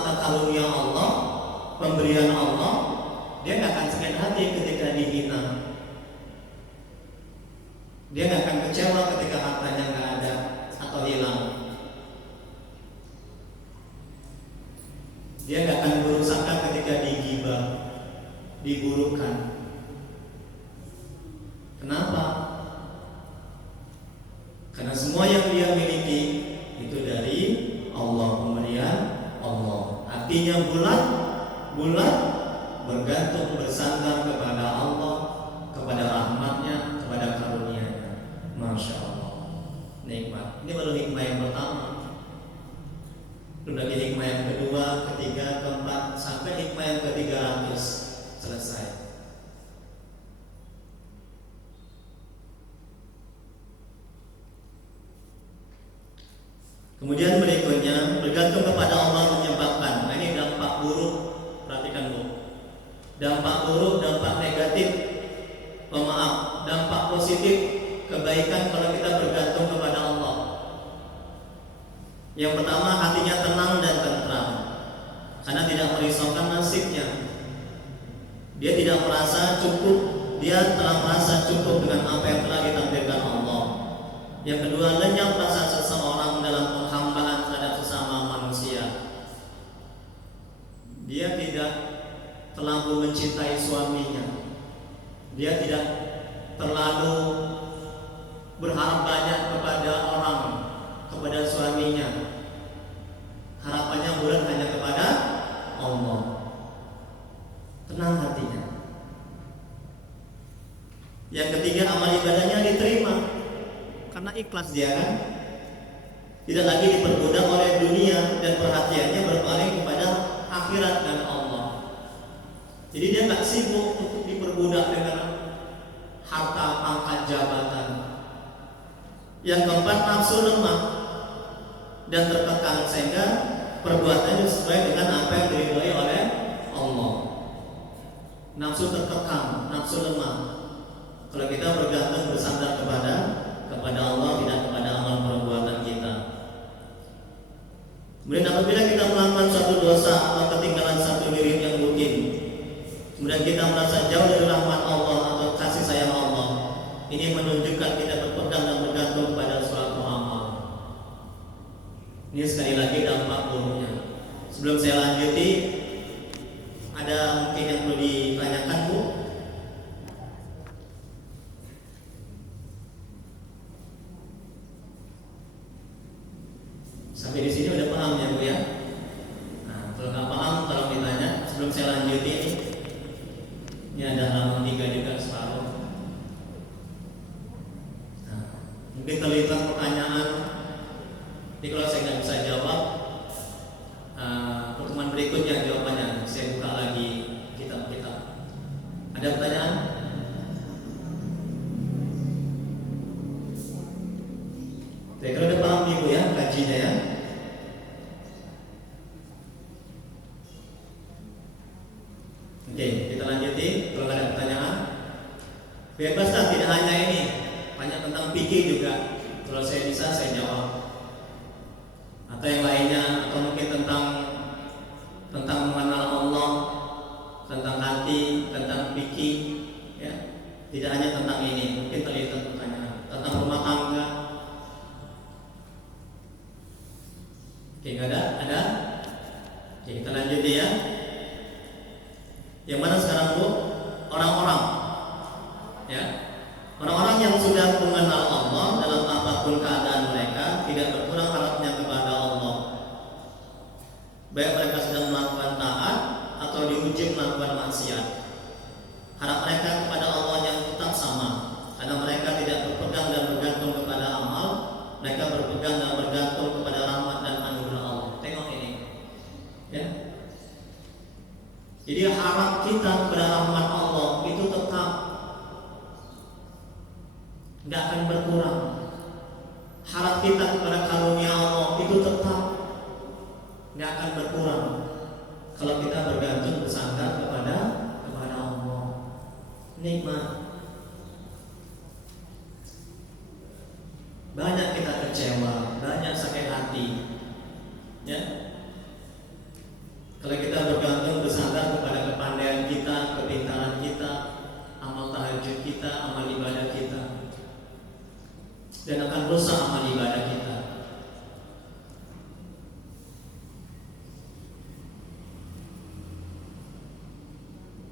harta karunia Allah, pemberian Allah, dia nggak akan sakit hati ketika dihina. Dia nggak akan kecewa ketika hartanya nggak ada atau hilang. Dia nggak akan buruk sangka ketika digibah, diburukan. Kenapa? Karena semua yang dia miliki itu dari Allah, pemberian Allah. Artinya bulat bergantung, bersandar kepada Allah, kepada rahmatnya, kepada karunia-Nya. Masya Allah, nikmat. Ini baru hikmah yang pertama. Belum lagi hikmah yang kedua, ketiga, keempat, sampai hikmah yang ke-300 selesai. Kemudian berikutnya, bergantung kepada Allah menyebabkan. Nah, ini dampak buruk, perhatikan Bu. Dampak buruk, dampak negatif, dampak positif, kebaikan kalau kita bergantung kepada Allah. Yang pertama, hatinya tenang dan tentram, karena tidak merisaukan nasibnya. Dia tidak merasa cukup, dia telah merasa cukup dengan apa yang telah ditampilkan Allah. Yang kedua, lenyap rasa seseorang dalam penghambaan terhadap sesama manusia. Dia tidak terlalu mencintai suaminya. Dia tidak terlalu berharap banyak kepada orang, kepada suaminya. Harapannya bulat hanya kepada Allah. Tenang hatinya. Yang ketiga, amal ibadahnya diterima karena ikhlas dia kan. Tidak lagi diperbudak oleh dunia dan perhatiannya berpaling kepada akhirat dan Allah. Jadi dia nggak sibuk untuk diperbudak dengan harta, pangkat, jabatan. Yang keempat, nafsu lemah dan terkekang sehingga perbuatannya sesuai dengan apa yang diridhoi oleh Allah. Nafsu terkekang, nafsu lemah. Kalau kita bergantung, bersandar kepada Allah, tidak kepada amal perbuatan kita. Kemudian apabila kita melakukan suatu dosa atau ketinggalan satu wirid yang rutin, kemudian kita merasa jauh dari rahmat Allah atau kasih sayang Allah, ini menunjukkan kita berpegang dan bergantung pada suatu amal. Ini sekali lagi dampak buruknya. Sebelum saya lanjuti, ada mungkin yang perlu ditanyakan Bu? Sampai di sini udah paham ya Bu ya? Nah, kalau nggak paham tolong ditanya. Sebelum saya lanjuti ini ada halaman 3 juga separuh. Nah, mungkin terlintas pertanyaan. Jadi kalau saya nggak bisa jawab, pertemuan berikutnya jawabannya saya buka lagi kitab-kitab. Ada pertanyaan? Saya kira udah paham Ibu ya kajinya ya. Oke, kita lanjuti. Kalau ada pertanyaan, bebas lah, tidak hanya ini, banyak tentang fikih juga. Kalau saya bisa saya jawab. Atau yang lainnya, atau mungkin tentang mengenal Allah, tentang hati, tentang fikih, ya. Tidak hanya tentang ini, mungkin terlihat pertanyaan tentang rumah tangga. Oke, nggak ada? Ada? Oke, kita lanjut ya. Yang mana sekarang Bu? Orang-orang, ya. Orang-orang yang sudah mengenal Allah dalam apapun keadaan mereka, tidak berkurang harapnya kepada Allah. Baik mereka sedang melakukan taat atau diuji melakukan maksiat. Harap mereka kepada Allah yang tetap sama, karena mereka tidak berpegang dan bergantung kepada amal, mereka berpegang dan bergantung kepada rahmat dan anugerah Allah. Tengok ini, ya. Jadi harap kita kepada rahmat Allah itu tetap, nggak akan berkurang. Harap kita kepada karunia Allah itu tetap, nggak akan berkurang. Kalau kita bergantung, bersandar kepada Allah. Nikmat. Banyak kita kecewa, banyak sakit hati, ya.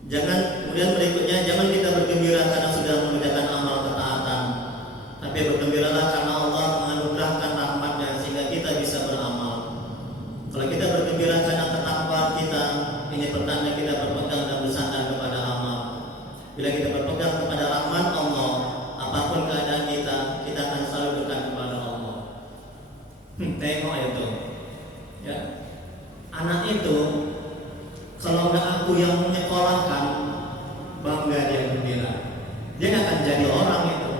Jangan kemudian berikutnya, jangan kita bergembira karena sudah mengerjakan amal ketaatan, tapi bergembiralah karena Allah menganugerahkan rahmat-Nya sehingga kita bisa beramal. Kalau kita bergembira karena ketakwaan kita, ini pertanda kita berpegang dan bersandar kepada amal. Bila kita berpegang kepada rahmat Allah, apapun keadaan kita, kita akan selalu dekat kepada Allah. Tengok itu, ya. Anak itu, kalau nggak aku yang menyekolahkan, bangga dia gembira. Dia nggak akan jadi orang itu.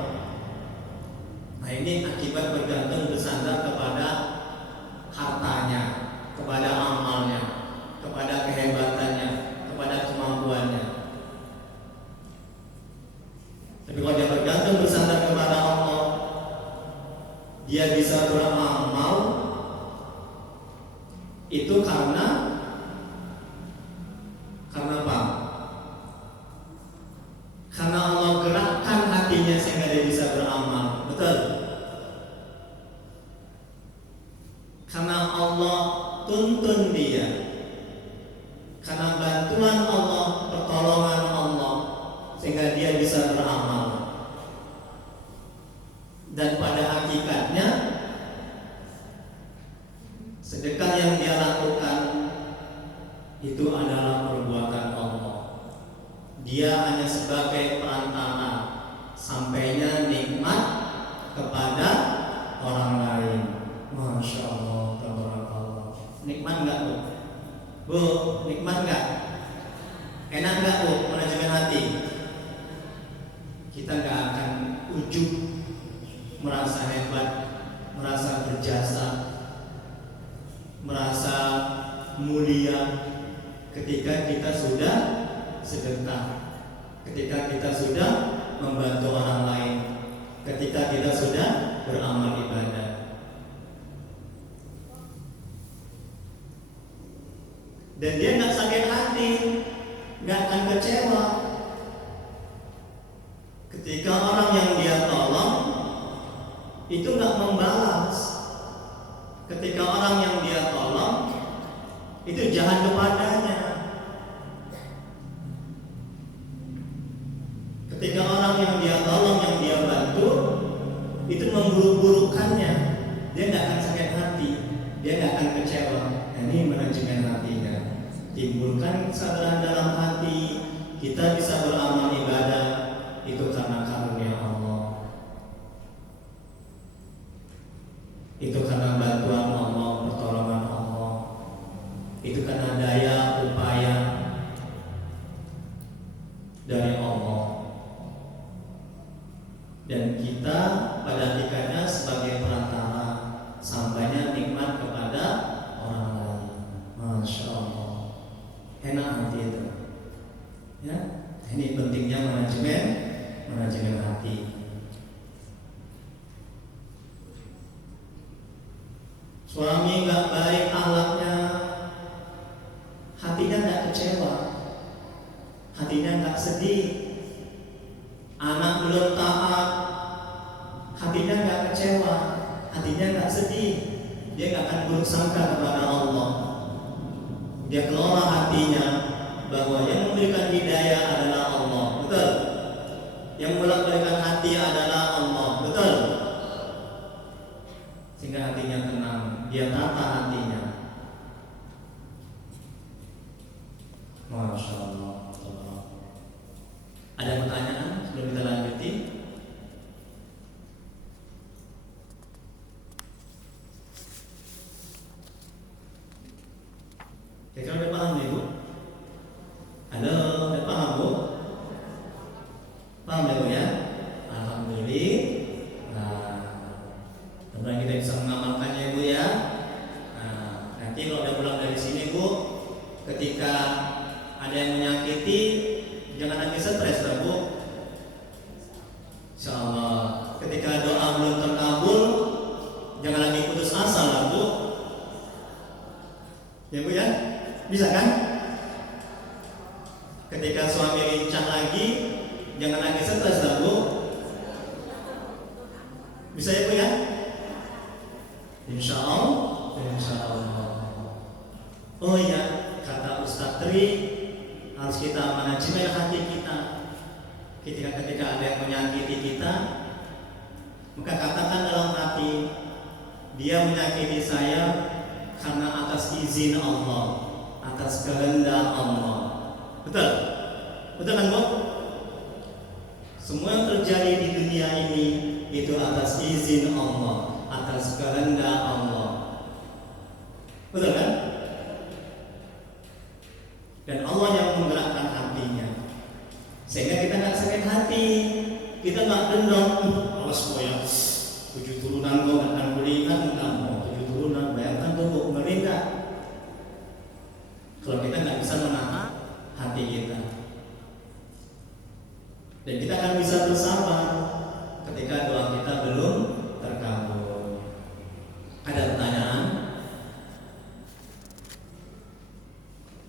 Nah ini akibat bergantung bersandar kepada hartanya, kepada amalnya, kepada kehebatannya, kepada kemampuannya. Tapi kalau dia bergantung bersandar kepada Allah, dia bisa beramal. Itu karena apa? Karena Allah gerakkan hatinya sehingga dia bisa beramal. Betul? Karena Allah tuntun dia, karena bantuan Allah, pertolongan Allah, sehingga dia bisa beramal. Dan pada hakikatnya sedekah yang dia lakukan itu adalah perbuatan Allah. Dia hanya sebagai perantara sampainya nikmat kepada orang lain. Masya Allah, tabarakallah. Nikmat enggak Bu? Bu, nikmat enggak? Enak enggak Bu manajemen hati? Kita enggak akan ujub, merasa hebat, merasa berjasa, merasa mulia ketika kita sudah sedekah, ketika kita sudah membantu orang lain, ketika kita sudah beramal ibadah. Dan dia nggak sakit hati, nggak akan kecewa ketika orang yang dia tolong itu nggak membalas, ketika orang yang dia tolong itu jahat kepadanya, ketika orang yang dia tolong, yang dia bantu itu memburuk-burukannya, dia nggak akan sakit hati, dia nggak akan kecewa. Ini manajemen hatinya. Timbulkan kesadaran dalam hati, kita bisa beramal ibadah itu karena karunia Allah, itu karena bantuan Allah, pertolongan Allah, itu karena daya upaya dari Allah. Dan kita pada hakikatnya sebagai perantara sampainya nikmat kepada orang lain. Masya Allah, enak hati itu, ya. Ini pentingnya manajemen hati. Suami nggak baik akhlaknya, hatinya nggak kecewa, hatinya nggak sedih. Anak belum taat, hatinya nggak kecewa, hatinya nggak sedih. Dia nggak akan buruk sangka kepada Allah. Dia kelola hatinya bahwa yang memberikan hidayah adalah Allah, betul? Yang memberikan hati adalah Allah, betul? Sehingga hatinya tenang, dia tata hatinya. Masya Allah. Ada pertanyaan sebelum kita lanjuti? Kira-kira udah paham nih Bu? Halo, udah paham Bu? Paham ya Bu ya? Alhamdulillah. Nah, mudah-mudahan kita bisa mengamalkannya Bu ya. Nah, nanti kalau udah pulang dari sini Bu, ketika ada yang menyakiti, jangan lagi stres lah Bu. Insyaallah. Ketika doa belum terkabul, jangan lagi putus asa lah Bu. Ya Bu ya? Bisa kan? Ketika suami lincah lagi, jangan lagi stres lah Bu. Bisa ya Bu ya? Insya Allah. Oh iya, kata Ustaz Tri, harus kita manajemen hati kita. Ketika ada yang menyakiti kita, maka katakan dalam hati, dia menyakiti saya karena atas izin Allah, atas kehendak Allah. Betul? Betul kan, Bu? Semua yang terjadi di dunia ini itu atas izin Allah, atas kehendak Allah. Betul kan? Dan Allah yang menggerakkan hatinya, sehingga kita nggak sakit hati, kita nggak dendam. Awas gue ya, 7 turunan gue nggak akan kulihat, nggak mau 7 turunan, bayangkan tuh ngeri nggak? Kalau kita nggak bisa menahan hati kita, dan kita akan bisa bersabar ketika doa kita belum terkabul. Ada pertanyaan?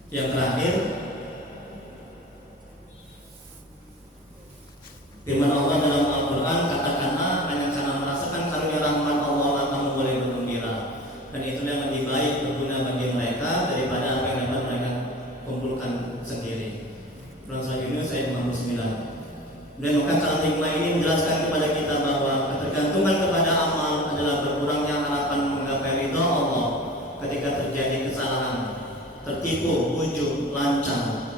Yang terakhir, firman Allah dalam Al-Quran, katakanlah hanya karena merasakan karunia rahmat Allah kamu boleh bergembira, dan itulah yang lebih baik berguna bagi mereka daripada apa yang dapat mereka kumpulkan sendiri. Surah Yunus ayat 59. Dan maka saat hikmah ini menjelaskan kepada kita bahwa ketergantungan kepada amal adalah berkurangnya harapan menggapai ridha Allah ketika terjadi kesalahan, tertipu, ujub, lancang,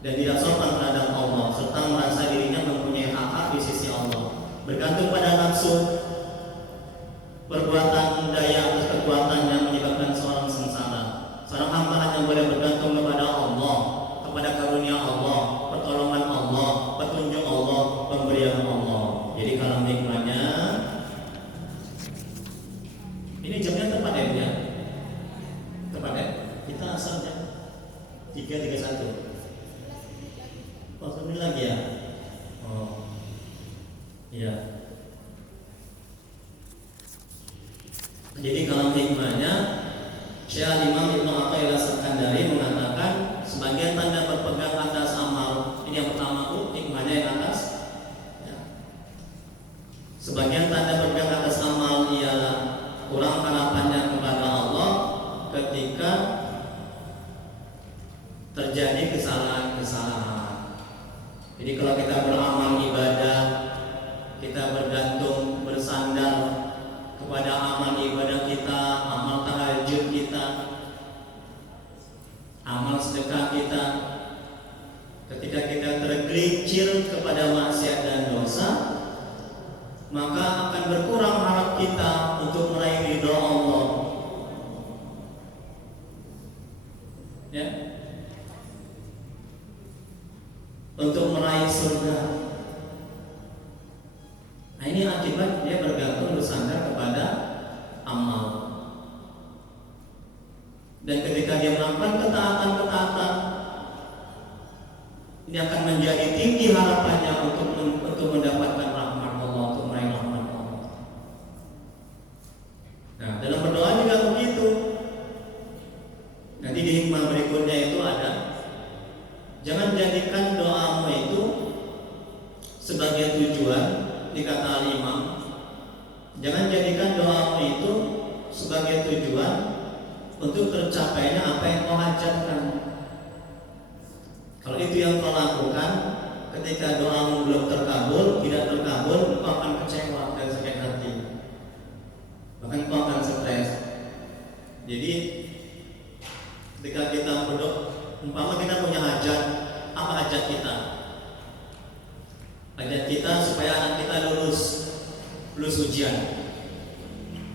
dan tidak sopan terhadap Allah, serta merasa dirinya mempunyai hak-hak di sisi Allah, bergantung pada nafsu, perbuatan daya atas kekuatan yang menyebabkan seorang sengsara. Seorang hamba hanya boleh bergantung kepada Allah, kepada karunia Allah, pertolongan Allah, petunjuk Allah, pemberian Allah. Jadi kalau nikmatnya, ini jamnya tepat ya? Tepat ya? Kita asalnya 3:31. Oh, ini lagi ya? Oh, iya. Jadi kalau hikmahnya, Syekh Imam Ibnu Athaillah As-Sakandari mengatakan sebagian tanda berpegang atas amal. Ini yang pertama, Bu, hikmahnya yang atas. Ya. Sebagian tanda berpegang atas amal ialah kurang harapannya kepada Allah ketika terjadi kesalahan-kesalahan. Jadi kalau kita beramal ibadah, kita bergantung, bersandar kepada amal ibadah kita, amal tahajud kita, amal sedekah kita. Ketika kita tergelincir kepada maksiat dan dosa, maka akan berkurang harap kita untuk meraih ridha Allah. Ya, untuk meraih surga. Nah, ini akibat dia bergantung, bersandar kepada amal. Dan ketika dia melakukan ketaatan-ketaatan, ini akan menjadi tinggi harapannya untuk mendapatkan rahmat Allah, untuk meraih rahmat Allah. Nah, dalam berdoa juga begitu. Nanti di hikmah berikutnya itu ada, jangan jadikan doamu itu sebagai tujuan, dikata al-imam. Jangan jadikan doamu itu sebagai tujuan untuk tercapainya apa yang kau hajatkan. Kalau itu yang kau lakukan, ketika doamu belum terkabul, tidak terkabul, kau akan kecewa dan sakit hati, bahkan kau akan stres. Jadi ketika kita berdoa, umpama kita punya hajat, apa hajat kita? Hajat kita supaya anak kita lulus ujian.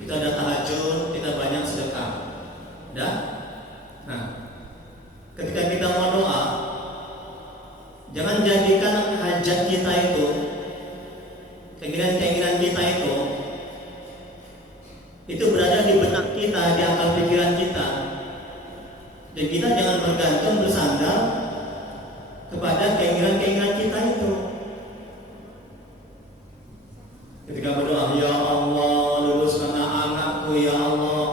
Kita ada tahajud, kita banyak sedekah. Dan, nah, ketika kita mau doa, jangan jadikan hajat kita itu, keinginan-keinginan kita itu berada di benak kita, di akal pikiran kita. Dan kita jangan bergantung, bersandar kepada keinginan-keinginan kita itu. Ketika berdoa, ya Allah, luluskanlah anakku, ya Allah.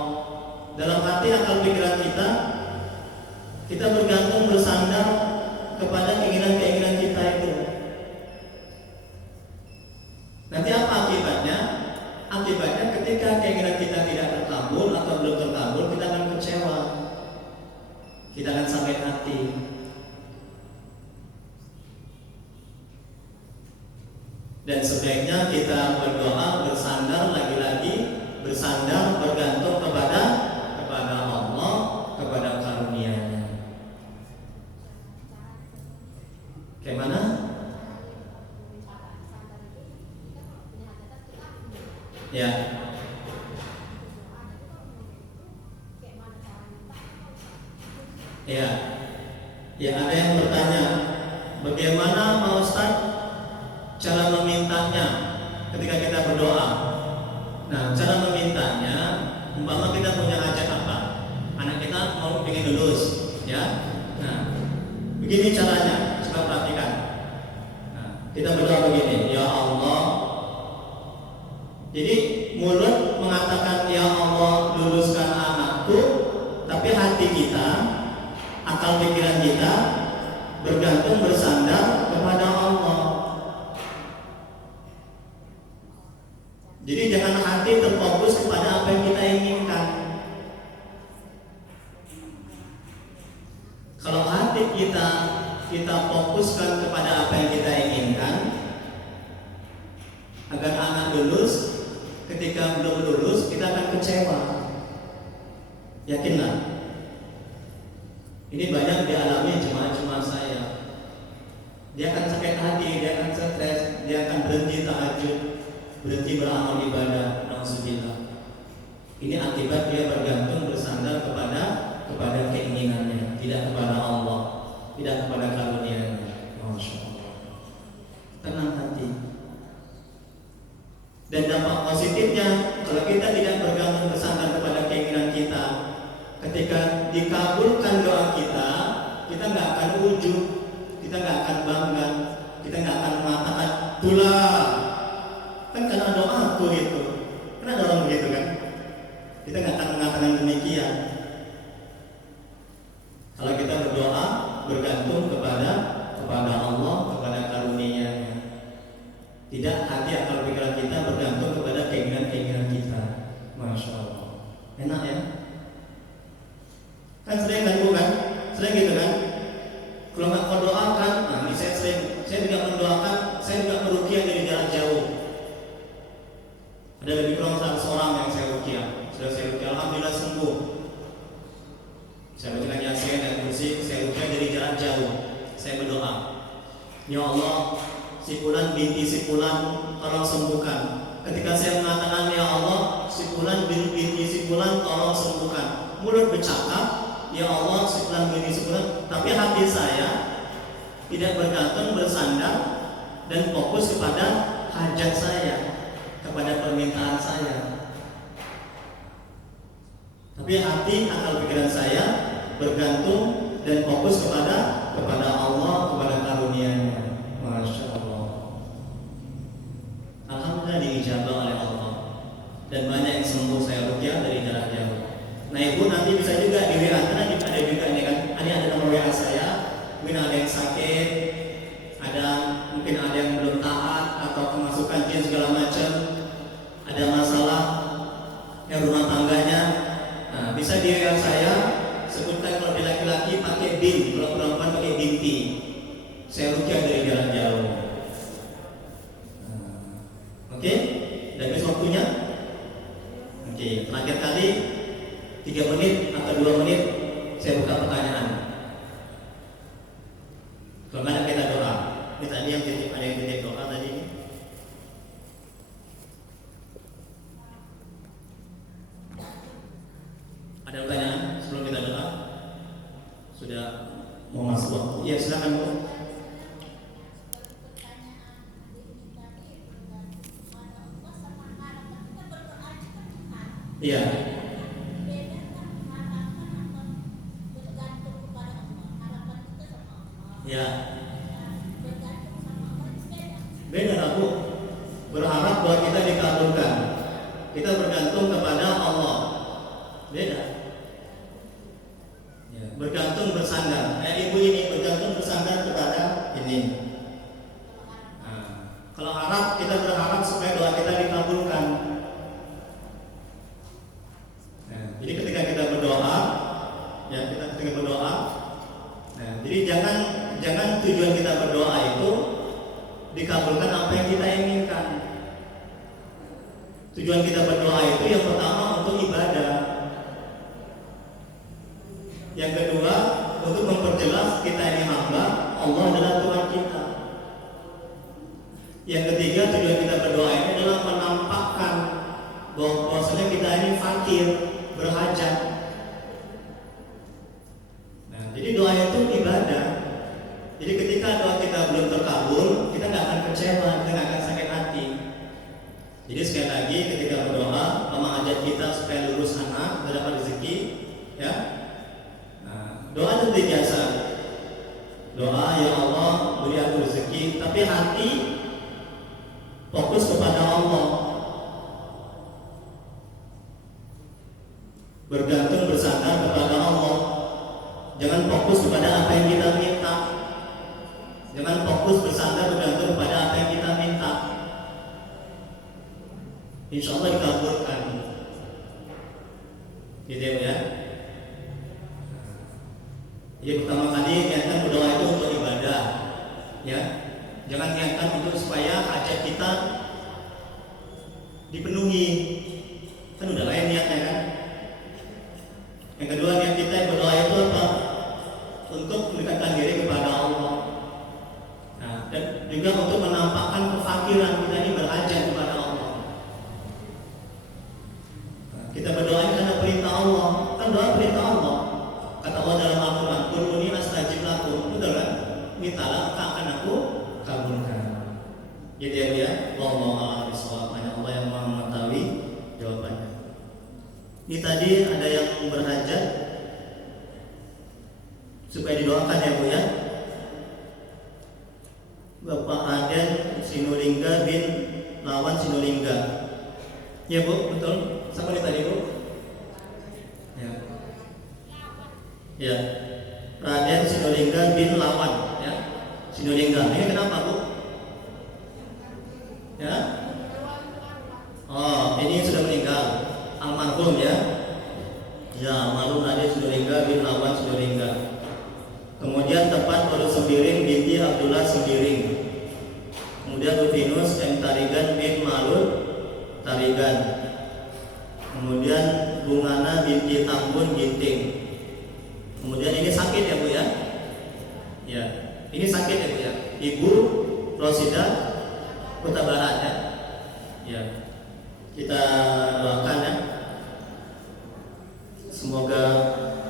Dalam hati akal pikiran kita bergantung, bersandar kepada keinginan-keinginan kita itu. Nanti apa akibatnya? Akibatnya ketika keinginan kita tidak terkabul atau belum terkabul, kita akan kecewa, kita akan sakit hati. Dan sebaiknya kita berdoa bersandar lagi-lagi, bersandar bergantung kepada Allah, kepada karunia-Nya. Bagaimana? Ya. Ya. Ya, ada yang bertanya, bagaimana Pak Ustaz cara memintanya ketika kita berdoa? Nah, cara memintanya, umpama kita punya hajat apa? Anak kita mau ingin lulus, ya. Nah, begini caranya, coba perhatikan. Nah, kita berdoa begini, ya Allah. Jadi mulut mengatakan ya Allah luluskan anakku, tapi hati kita, akal pikiran kita bergantung bersandar kepada Allah. Jadi jangan hati terfokus kepada apa yang kita inginkan. Kalau hati kita fokuskan kepada apa yang kita inginkan, agar anak lulus, ketika belum lulus kita akan kecewa. Yakinlah. Ini banyak dialami jemaah-jemaah saya. Dia akan sakit hati, dia akan stres, dia akan berhenti tahajud, berhenti beramal ibadah. Nauzubillah. Ini akibat dia bergantung bersandar kepada keinginannya, tidak kepada Allah, tidak kepada karunia-Nya. Masya Allah. Tenang hati. Dan dampak positifnya, kalau kita tidak bergantung bersandar kepada keinginan kita, ketika dikabulkan doa kita nggak akan ujub, kita nggak akan bangga, kita nggak akan mengatakan tulah kan karena doaku itu. Kan ada orang begitu kan? Kita nggak akan mengatakan demikian. Kalau kita berdoa bergantung kepada Allah, kepada karunia-Nya. Tidak hati akal pikiran kita bergantung kepada keinginan-keinginan kita. Masya Allah. Enak ya? Kan sering kan bukan? Sering gitu kan? Kalau nggak mau doakan, nah ini saya juga mendoakan, saya juga meruqyah dari jarak jauh. Ada lebih kurang 100 orang yang saya ruqyah. Sudah saya ruqyah, alhamdulillah sembuh. Saya bacakan Yasin dan kursi, saya ruqyah dari jarak jauh. Saya berdoa, ya Allah, si fulan binti si fulan tolong sembuhkan. Ketika saya mengatakan ya Allah, si fulan binti si fulan tolong sembuhkan, mulut bercakap ya Allah si fulan binti si fulan, tapi hati saya tidak bergantung bersandar dan fokus kepada hajat saya, kepada permintaan saya. Tapi hati akal pikiran saya bergantung dan fokus kepada Allah, kepada karunia-Nya. Masya Allah. Alhamdulillah diijabah oleh Allah. Dan banyak yang sembuh saya ruqyah dari jarak jauh. Nah ibu nanti bisa juga di WA, karena ada juga ini kan, ada nomor WA saya. Mungkin ada yang sakit, mungkin ada yang belum taat atau kemasukan jin segala macam, ada masalah yang rumah tangganya. Nah bisa di WA saya, sebutkan kalau di laki-laki pakai bin, kalau perempuan pakai binti. Saya ruqyah dari jarak jauh. Oke? Udah habis waktunya? Oke, terakhir kali 3 menit atau 2 menit saya buka pertanyaan. Kalau nggak ada kita doa. Ini tadi yang titip, ada yang titip doa tadi. Ada pertanyaan sebelum kita doa? Sudah mau masuk waktu? Ya silakan Bu. Iya. Ya. Beda lah Bu. Berharap bahwa kita dikabulkan. Kita bergantung kepada Allah. Beda. Ya. Bergantung bersandar. Ibu ini bergantung bersandar kepada ini. Nah, kalau harap, kita berharap supaya doa kita dikabulkan. Jadi ketika kita berdoa, ya ketika berdoa, nah, jadi jangan tujuan kita berdoa itu dikabulkan apa yang kita inginkan. Tujuan kita berdoa itu yang pertama untuk ibadah, yang kedua untuk memperjelas kita ini hamba, Allah adalah Tuhan kita. Yang ketiga, tujuan kita berdoa ini adalah menampakkan bahwasanya kita ini fakir, berhajat. Nah, jadi doa itu ibadah. Jadi ketika doa kita belum terkabul, kita nggak akan kecewa, kita nggak akan sakit hati. Jadi sekali lagi ketika berdoa, memang ajak kita supaya lulus anak, mendapat rezeki, ya. Nah, doa itu biasa. Doa, ya Allah beri aku rezeki, tapi hati fokus kepada Allah, bergantung bersandar kepada Allah. Jangan fokus kepada apa yang kita minta. Jangan fokus bersandar bergantung pada apa yang kita minta. Insya Allah dikabulkan. Gitu ya. Jadi pertama kali niatkan berdoa itu untuk ibadah, ya. Jangan niatkan untuk supaya hajat kita dipenuhi. Kan udah lain niatnya kan. Yang kedua, niat kita yang berdoa itu apa? Untuk mendekatkan diri kepada Allah. Nah, dan juga untuk menampakkan kefakiran kita ini berhajat kepada Allah. Nah, kita berdoa ini karena perintah Allah. Kan doa perintah Allah. Kata Allah dalam Al-Quran, "Quluni astajib lakum." Betul kan? Mintalah maka akan aku kabulkan. Gitu ya. Wallahu a'lam bishawab. Hanya Allah yang Maha mengetahui jawabannya. Ini tadi ada yang berhajat supaya didoakan ya Bu ya. Bapak Aden Sinulinga bin Lawan Sinulinga. Ya Bu, betul. Siapa nih tadi Bu? Ya. Ya. Raden Sinulinga bin Lawan ya. Sinulinga. Ini kenapa Bu? Ya. Oh, ini sudah meninggal. Almarhum ya. Ya, almarhum Raden Sinulinga bin Lawan Sinulinga. Kemudian tepat baru Sembiring binti Abdullah Sembiring. Kemudian Rufinus M. Tarigan bin Malud Tarigan. Kemudian Bungana binti Tambun Ginting. Kemudian ini sakit ya Bu ya. Ya, ini sakit ya Bu ya. Ibu Rosida Kota Barat ya. Ya. Kita doakan ya. Semoga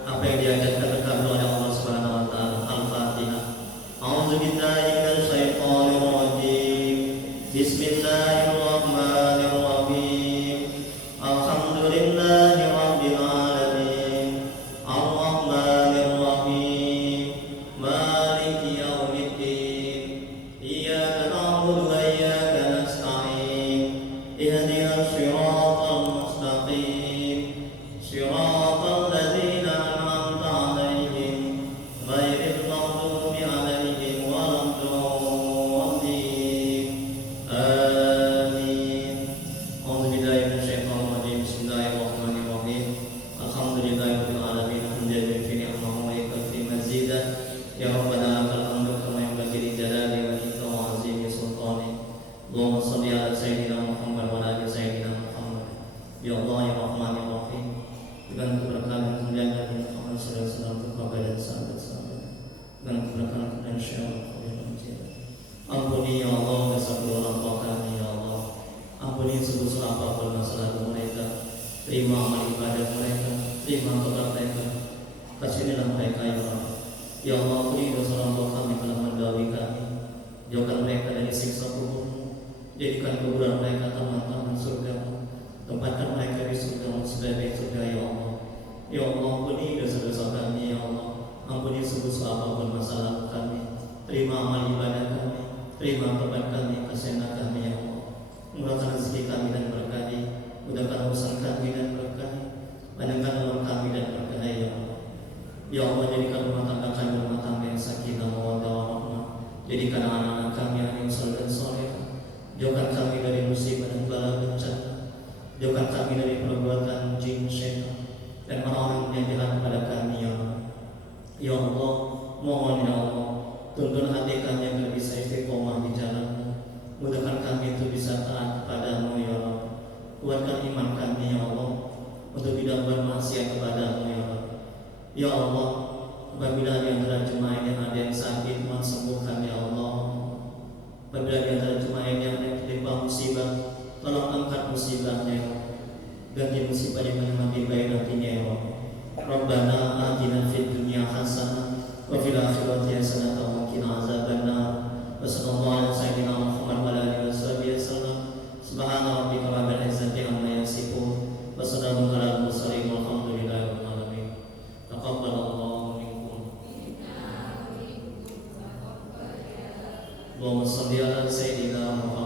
apa yang diajarkan terkabul oleh Allah Subhanahu wa taala. Al-Fatihah. A'udzubillahi minasyaitonir rajim. Bismillahirrahmanirrahim. Alhamdulillahi rabbil alamin. Ar-Rahmanir Rahim. Maliki yaumiddin. Iyyaka na'budu wa iyyaka nasta'in. Ihdinas siratal mustaqim. Siratal ladzina an'amta 'alaihim ghairil maghdubi 'alaihim waladdallin. Amin. A'udzubillahi minasyaitonir rajim. Bismillahirrahmanirrahim. Alhamdulillahirabbil alamin. Hamdan fi ni'amahu wa yakfi mazidan. Ya Rabbana lakal hamdu kama yanbaghi li jalali wajhika wa 'azimi sultani. Allahumma shalli 'ala sayyidina Muhammad wa 'ala ali sayyidina Muhammad. Ya Allah ya Rahman ya Rahim. Dengan keberkahan kemuliaan Nabi Muhammad SAW kepada dan sahabat-sahabat, dengan keberkahan dan syafaat ampuni ya Allah dosa-dosa orang tua kami ya Allah. Ampuni sebesar apapun masalah mereka. Terima amal ibadah mereka, terima tobat mereka. Kasihanilah mereka ya Allah. Ya Allah, ampuni dosa orang tua kami telah mendahului kami. Jauhkan mereka dari siksa kubur. Jadikan kuburan mereka taman-taman surga. Tempatkan mereka di surga sebagai surga ya Allah. Ya Allah, ampuni dosa-dosa kami ya Allah. Ampuni sebesar apapun masalah kami. Terima amal ibadah kami, terima tobat kami, kasihanlah kami ya Allah. Murahkan rezeki kami dan berkahi, mudahkan urusan kami dan berkahi, banyakkan umur kami dan berkahi ya Allah. Ya Allah, jadikan rumah tangga kami rumah tangga yang sakinah mawaddah warahmah. Jadikan anak-anak kami yang saleh dan saleh. Jauhkan kami dari musibah dan bala bencana. Jauhkan kami dari perbuatan jin, syaitan dan orang-orang yang jahat kepada kami ya Allah. Ya Allah, mohon ya Allah, tuntun hati kami agar bisa istiqomah di jalan-Mu. Mudahkan kami untuk bisa taat kepadamu ya Allah. Kuatkan iman kami ya Allah, untuk tidak bermaksiat kepadamu ya Allah. Ya Allah, apabila di antara jemaah yang ada yang sakit, mohon sembuhkan ya Allah. Apabila di antara jemaah yang ada yang tertimpa musibah, tolong angkat musibahnya ya Allah. Ganti musibah yang lebih baik nantinya ya Allah. Rabbana atina fid dunya hasanah wa fil akhirati hasanah wa qina azabannar. Wa sallallahu ala sayyidina Muhammad wa ala alihi wasallam. Subhana rabbika rabbil izzati amma yasifun wa salamun alal mursalin walhamdulillahi rabbil alamin. Taqabbalallahu minkum. Allahumma shalli ala sayyidina Muhammad